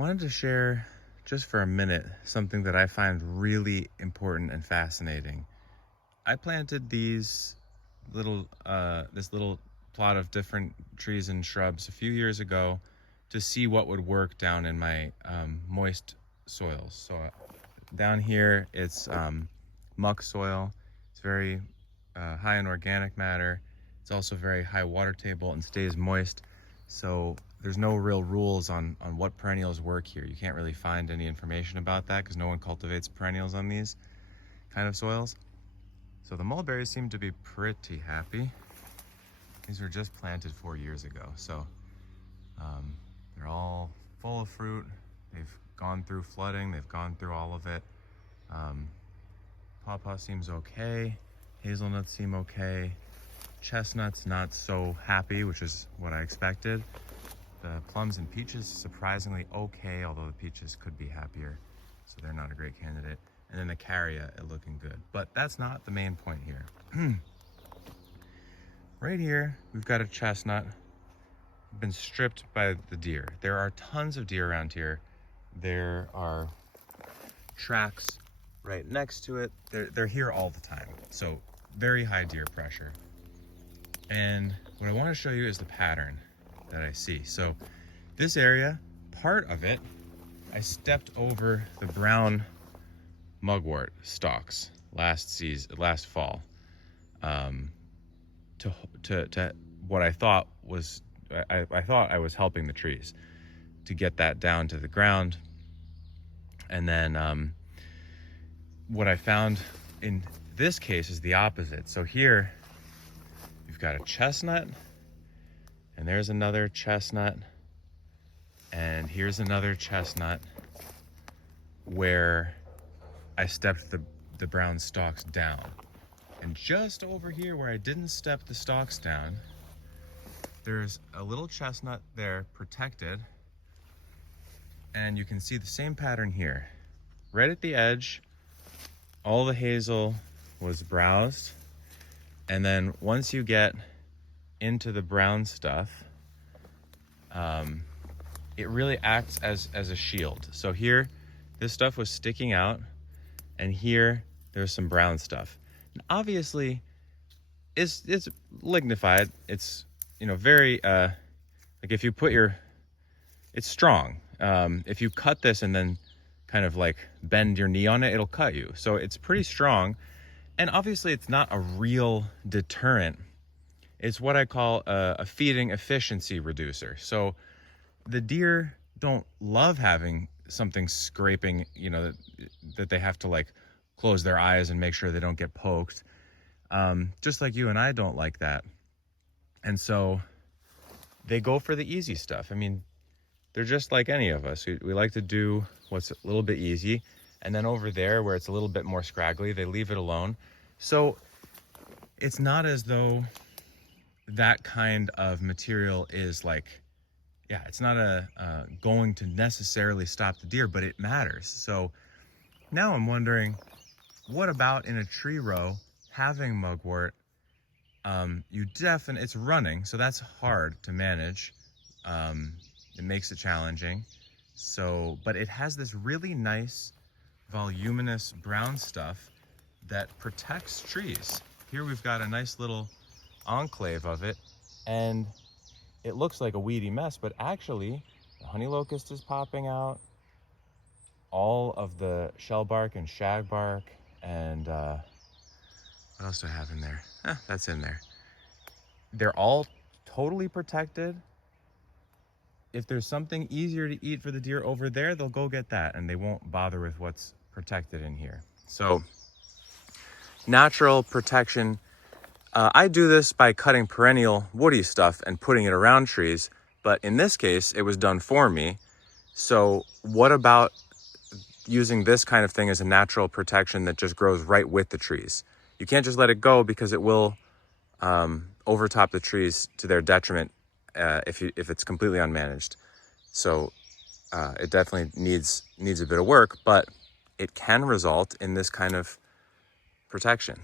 Wanted to share just for a minute something that I find really important and fascinating. I planted these this little plot of different trees and shrubs a few years ago to see what would work down in my moist soils. So down here it's muck soil. It's very high in organic matter. It's also very high water table and stays moist. So there's no real rules on what perennials work here. You can't really find any information about that because no one cultivates perennials on these kind of soils. So the mulberries seem to be pretty happy. These were just planted 4 years ago. So they're all full of fruit. They've gone through flooding. They've gone through all of it. Pawpaw seems okay. Hazelnuts seem okay. Chestnuts not so happy, which is what I expected. The plums and peaches surprisingly okay, although the peaches could be happier, so they're not a great candidate. And then the caria looking good, but that's not the main point here. Right here, we've got a chestnut been stripped by the deer. There are tons of deer around here. There are tracks right next to it. They're here all the time, so very high deer pressure. And what I want to show you is the pattern that I see. So this area, part of it, I stepped over the brown mugwort stalks last fall to what I thought was, I thought I was helping the trees to get that down to the ground. And then what I found in this case is the opposite. So here you've got a chestnut, and there's another chestnut, and here's another chestnut where I stepped the brown stalks down. And just over here where I didn't step the stalks down, there's a little chestnut there protected, and you can see the same pattern here. Right at the edge, all the hazel was browsed, and then once you get into the brown stuff, it really acts as a shield. So here, this stuff was sticking out, and here there's some brown stuff. And obviously, it's lignified. It's, you know, very like if you put it's strong. If you cut this and then kind of like bend your knee on it, it'll cut you. So it's pretty strong. And obviously it's not a real deterrent. It's what I call a feeding efficiency reducer. So the deer don't love having something scraping, you know, that they have to like close their eyes and make sure they don't get poked. Just like you and I don't like that. And so they go for the easy stuff. I mean, they're just like any of us. We like to do what's a little bit easy. And then over there where it's a little bit more scraggly, they leave it alone. So it's not as though that kind of material is like, yeah, it's not going to necessarily stop the deer, but it matters. So now I'm wondering, what about in a tree row having mugwort? It's running, so that's hard to manage. It makes it challenging. So, but it has this really nice voluminous brown stuff that protects trees. Here we've got a nice little enclave of it, and it looks like a weedy mess, but actually the honey locust is popping out, all of the shellbark and shagbark, and what else do I have in there? That's in there. They're all totally protected. If there's something easier to eat for the deer over there, they'll go get that, and they won't bother with what's protected in here. So natural protection. I do this by cutting perennial woody stuff and putting it around trees, but in this case, it was done for me. So what about using this kind of thing as a natural protection that just grows right with the trees? You can't just let it go because it will overtop the trees to their detriment if it's completely unmanaged. So it definitely needs a bit of work, but it can result in this kind of protection.